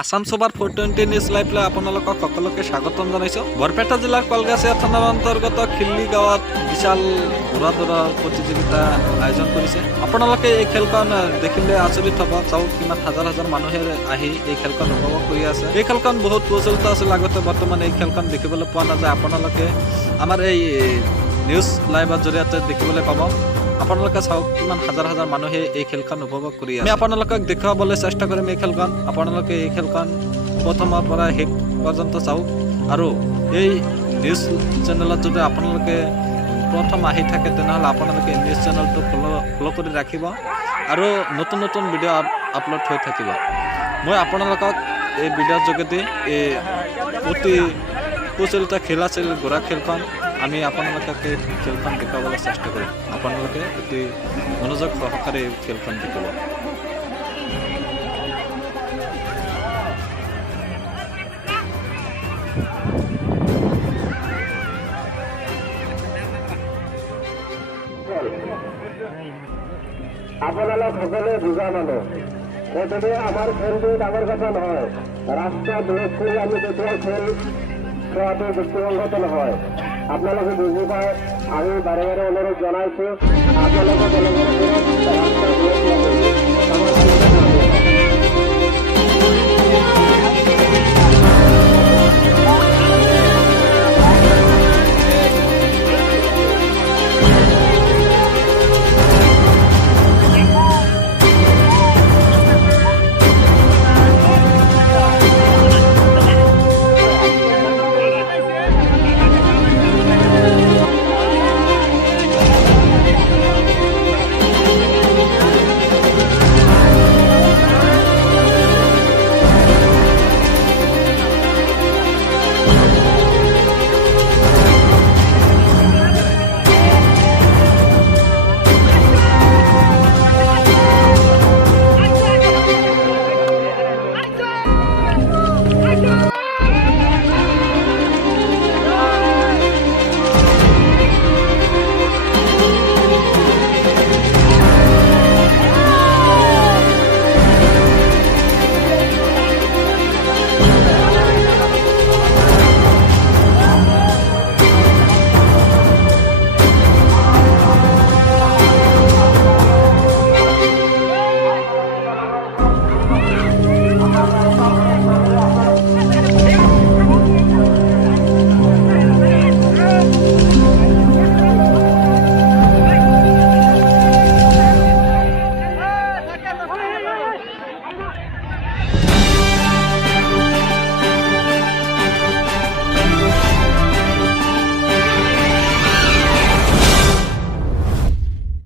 আসাম সভাৰ 420 নিউজ লাইভলৈ আপোনালোকক সকলোকে স্বাগতম জনাইছোঁ। বৰপেটা জিলাৰ কলগাছিয়া থানাৰ অন্তৰ্গত খিল্লি গাঁৱত বিশাল ঘোঁৰা দৌৰৰ প্ৰতিযোগিতা আয়োজন কৰিছে। আপোনালোকে এই খেলখন দেখিলে আচৰিত হ'ব। চাওক কিমান হাজাৰ হাজাৰ মানুহে আহি এই খেলখন উপভোগ কৰি আছে। এই খেলখন বহুত প্ৰচলিত আছিল আগতে, বৰ্তমান এই খেলখন দেখিবলৈ পোৱা নাযায়। আপোনালোকে আমাৰ এই নিউজ লাইভৰ জৰিয়তে দেখিবলৈ পাব। আপোনালোকে চাওক কিমান হাজাৰ হাজাৰ মানুহে এই খেলখন উপভোগ কৰি আছে। আমি আপোনালোকক দেখুৱাবলৈ চেষ্টা কৰিম এই খেলখন। আপোনালোকে এই খেলখন প্ৰথমৰ পৰা শেষ পৰ্যন্ত চাওক, আৰু এই নিউজ চেনেলত যদি আপোনালোকে প্ৰথম আহি থাকে তেনেহ'লে আপোনালোকে এই নিউজ চেনেলটো ফ'ল' কৰি ৰাখিব, আৰু নতুন নতুন ভিডিঅ' আপলোড হৈ থাকিব। মই আপোনালোকক এই ভিডিঅ'ৰ যোগেদি এই অতি প্ৰচলিত খেল আছিল ঘোঁৰা খেলখন, আমি আপোনালোকে খেলখন দেখুৱাবলৈ চেষ্টা কৰিম। আপোনালোকে অতি মনোযোগ সহকাৰে এই খেলখন দেখিব। আপোনালোক সকলোৱে বুজা মানুহ, গতিকে আমাৰ খেলটো ডাঙৰ কথা নহয়। ৰাস্তা ব্লক কৰি আমি কেতিয়াও খেল চোৱাটো ব্যক্তিগত নহয়। আপোনালোকে বুজি পায়, আমি বাৰে বাৰে অনুৰোধ জনাইছোঁ আপোনালোকে ৰাস্তা ব্লক নকৰিব।